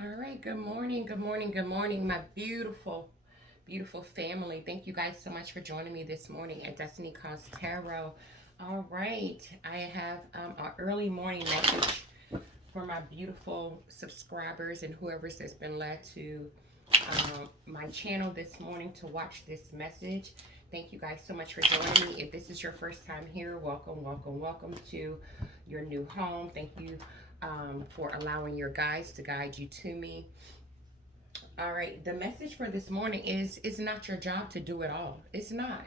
All right, good morning, good morning, good morning, my beautiful, beautiful family. Thank you guys so much for joining me this morning at Destiny Cause Tarot. All right, I have our early morning message for my beautiful subscribers and whoever's has been led to my channel this morning to watch this message. Thank you guys so much for joining me. If this is your first time here, welcome, welcome, welcome to your new home. Thank you for allowing your guides to guide you to me. All right, the message for this morning is it's not your job to do it all. It's not.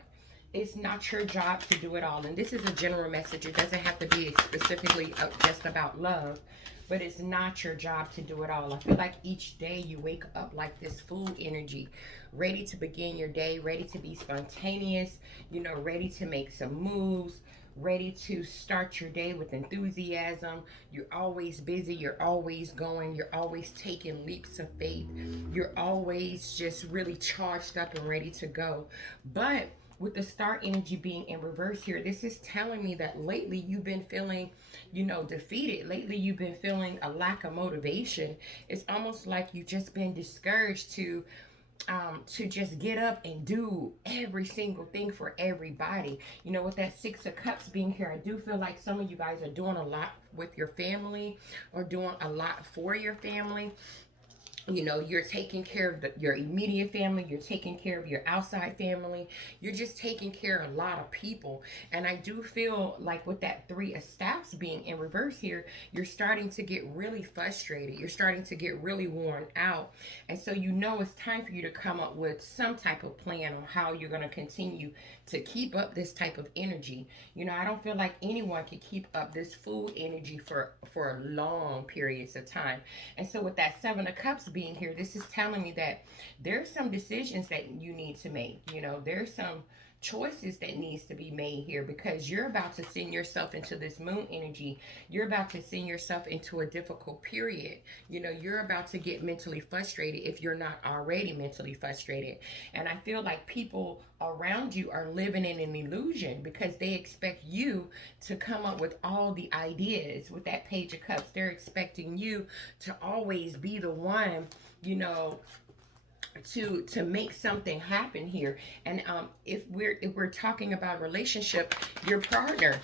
It's not your job to do it all. And this is a general message. It doesn't have to be specifically just about love, but it's not your job to do it all. I feel like each day you wake up like this full energy, ready to begin your day, ready to be spontaneous, ready to make some moves, ready to start your day with enthusiasm. You're always busy, you're always going, you're always taking leaps of faith, you're always just really charged up and ready to go. But with the star energy being in reverse here, this is telling me that lately you've been feeling, defeated. Lately you've been feeling a lack of motivation. It's almost like you've just been discouraged to just get up and do every single thing for everybody. With that Six of Cups being here, I do feel like some of you guys are doing a lot with your family or doing a lot for your family. You're taking care of your immediate family, you're taking care of your outside family, you're just taking care of a lot of people. And I do feel like with that Three of Staffs being in reverse here, you're starting to get really frustrated, you're starting to get really worn out. And so it's time for you to come up with some type of plan on how you're going to continue to keep up this type of energy. I don't feel like anyone can keep up this full energy for long periods of time. And so with that Seven of Cups being here, this is telling me that there's some decisions that you need to make. There's some choices that needs to be made here because you're about to send yourself into this moon energy. You're about to send yourself into a difficult period. You're about to get mentally frustrated if you're not already mentally frustrated. And I feel like people around you are living in an illusion because they expect you to come up with all the ideas. With that Page of Cups, they're expecting you to always be the one, you know, to make something happen here. And if we're talking about a relationship, your partner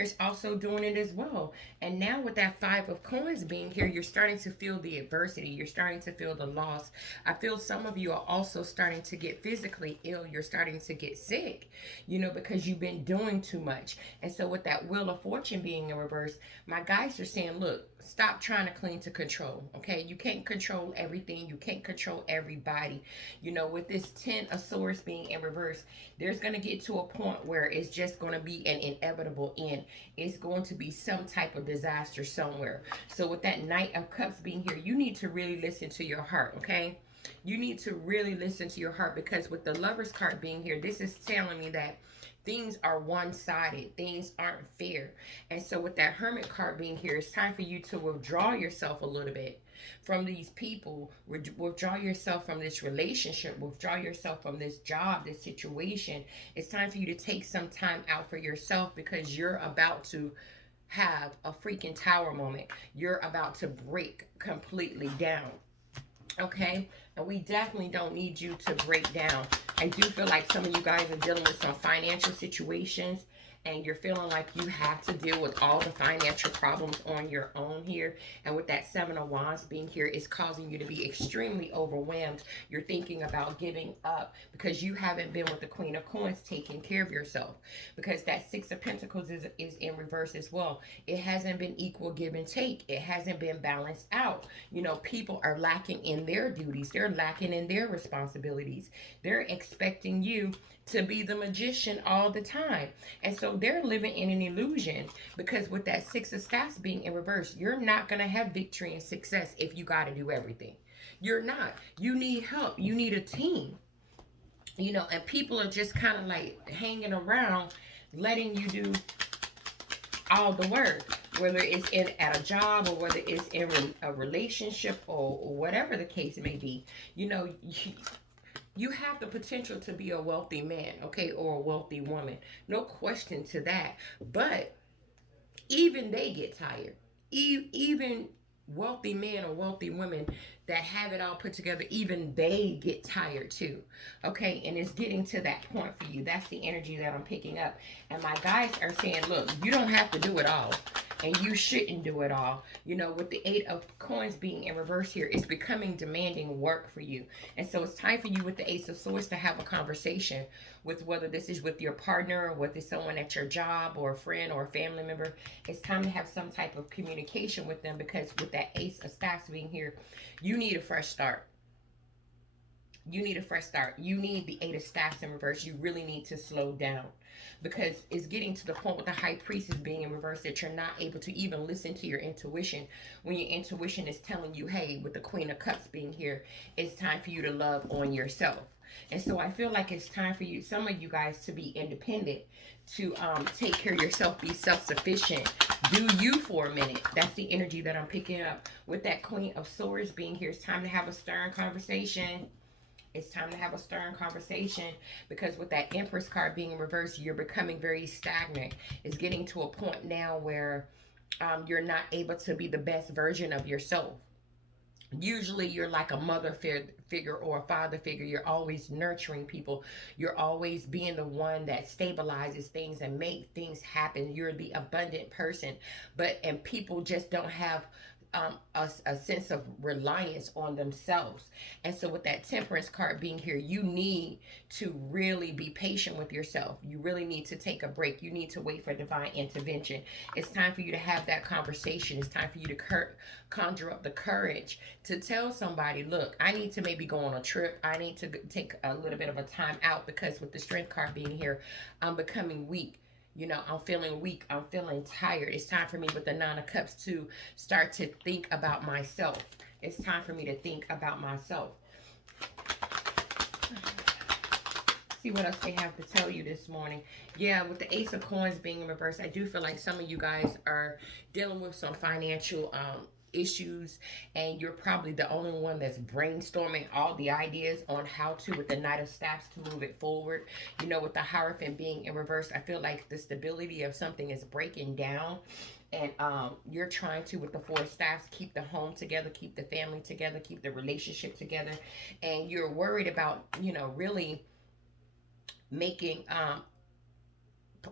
is also doing it as well. And now with that Five of Coins being here, you're starting to feel the adversity, you're starting to feel the loss. I feel some of you are also starting to get physically ill, you're starting to get sick, because you've been doing too much. And so with that Wheel of Fortune being in reverse, my guys are saying, look, stop trying to cling to control. Okay, you can't control everything, you can't control everybody. With this Ten of Swords being in reverse, there's going to get to a point where it's just going to be an inevitable end. It's going to be some type of disaster somewhere. So with that Knight of Cups being here, you need to really listen to your heart. Okay, you need to really listen to your heart, because with the Lovers card being here, this is telling me that things are one-sided, things aren't fair. And so with that Hermit card being here, it's time for you to withdraw yourself a little bit from these people, withdraw yourself from this relationship, withdraw yourself from this job, this situation. It's time for you to take some time out for yourself, because you're about to have a freaking tower moment. You're about to break completely down. Okay, and we definitely don't need you to break down. I do feel like some of you guys are dealing with some financial situations, and you're feeling like you have to deal with all the financial problems on your own here. And with that Seven of Wands being here, it's causing you to be extremely overwhelmed. You're thinking about giving up because you haven't been with the Queen of Coins taking care of yourself, because that Six of Pentacles is in reverse as well. It hasn't been equal give and take, it hasn't been balanced out. People are lacking in their duties, they're lacking in their responsibilities. They're expecting you to be the magician all the time. And so they're living in an illusion, because with that Six of Staffs being in reverse, you're not going to have victory and success if you got to do everything. You're not. You need help. You need a team. And people are just kind of like hanging around, letting you do all the work, whether it's in at a job or whether it's in a relationship, or whatever the case may be. You have the potential to be a wealthy man, okay, or a wealthy woman. No question to that. But even they get tired. Even wealthy men or wealthy women that have it all put together, even they get tired too. Okay, and it's getting to that point for you. That's the energy that I'm picking up. And my guys are saying, look, you don't have to do it all. And you shouldn't do it all. You know, with the Eight of Coins being in reverse here, it's becoming demanding work for you. And so it's time for you with the Ace of Swords to have a conversation with, whether this is with your partner or whether it's someone at your job or a friend or a family member. It's time to have some type of communication with them, because with that Ace of Staffs being here, you need a fresh start. You need a fresh start. You need the Eight of Staffs in reverse. You really need to slow down, because it's getting to the point with the High Priestess being in reverse that you're not able to even listen to your intuition, when your intuition is telling you, hey, with the Queen of Cups being here, it's time for you to love on yourself. And so I feel like it's time for you, some of you guys, to be independent, to take care of yourself, be self-sufficient, do you for a minute. That's the energy that I'm picking up with that Queen of Swords being here. It's time to have a stern conversation. It's time to have a stern conversation, because with that Empress card being in reverse, you're becoming very stagnant. It's getting to a point now where you're not able to be the best version of yourself. Usually you're like a mother figure or a father figure. You're always nurturing people. You're always being the one that stabilizes things and make things happen. You're the abundant person. And people just don't have a sense of reliance on themselves. And so with that Temperance card being here, you need to really be patient with yourself. You really need to take a break. You need to wait for divine intervention. It's time for you to have that conversation. It's time for you to conjure up the courage to tell somebody, look, I need to maybe go on a trip. I need to take a little bit of a time out, because with the Strength card being here, I'm becoming weak. You know, I'm feeling weak. I'm feeling tired. It's time for me with the Nine of Cups to start to think about myself. It's time for me to think about myself. See what else they have to tell you this morning. Yeah, with the Ace of Coins being in reverse, I do feel like some of you guys are dealing with some financial issues, and you're probably the only one that's brainstorming all the ideas on how to, with the Knight of Staffs, to move it forward. You know, with the Hierophant being in reverse, I feel like the stability of something is breaking down, and you're trying to, with the Four of Staffs, keep the home together, keep the family together, keep the relationship together, and you're worried about, you know, really making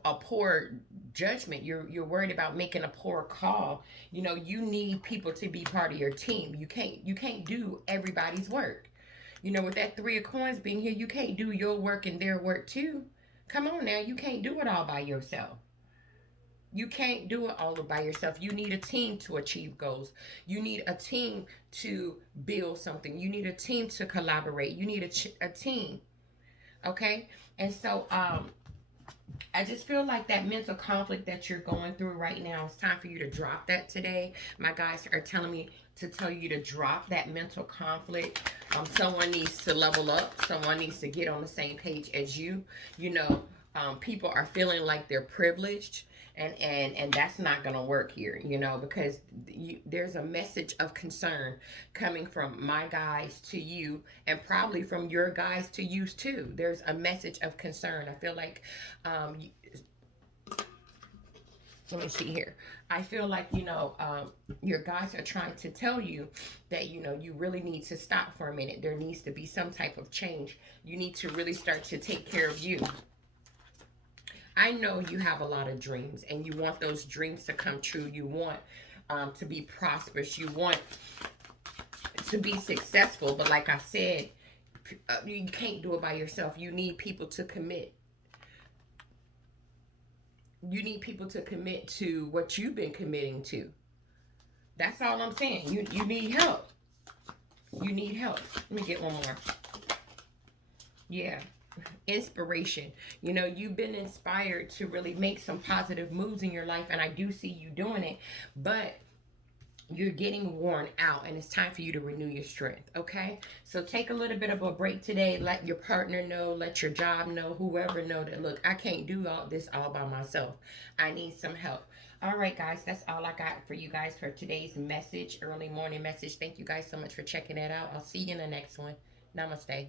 a poor judgment. You're worried about making a poor call. You know, you need people to be part of your team. You can't do everybody's work. You know, with that Three of Coins being here, you can't do your work and their work too. Come on now, you can't do it all by yourself. You can't do it all by yourself. You need a team to achieve goals. You need a team to build something. You need a team to collaborate. You need a team. Okay? And so I just feel like that mental conflict that you're going through right now, it's time for you to drop that today. My guys are telling me to tell you to drop that mental conflict. Someone needs to level up. Someone needs to get on the same page as you. You know, people are feeling like they're privileged, and that's not going to work here, you know, because there's a message of concern coming from my guys to you, and probably from your guys to you too. There's a message of concern. I feel like let me see here. I feel like, you know, your guys are trying to tell you that, you know, you really need to stop for a minute. There needs to be some type of change. You need to really start to take care of you. I know you have a lot of dreams, and you want those dreams to come true. You want to be prosperous. You want to be successful. But like I said, you can't do it by yourself. You need people to commit. You need people to commit to what you've been committing to. That's all I'm saying. You need help. You need help. Let me get one more. Yeah. Inspiration. You know, you've been inspired to really make some positive moves in your life, and I do see you doing it, but you're getting worn out, and it's time for you to renew your strength. Okay, so take a little bit of a break today. Let your partner know, let your job know, whoever know that, look, I can't do all this all by myself. I need some help. All right, guys, that's all I got for you guys for today's message, early morning message. Thank you guys so much for checking that out. I'll see you in the next one. Namaste.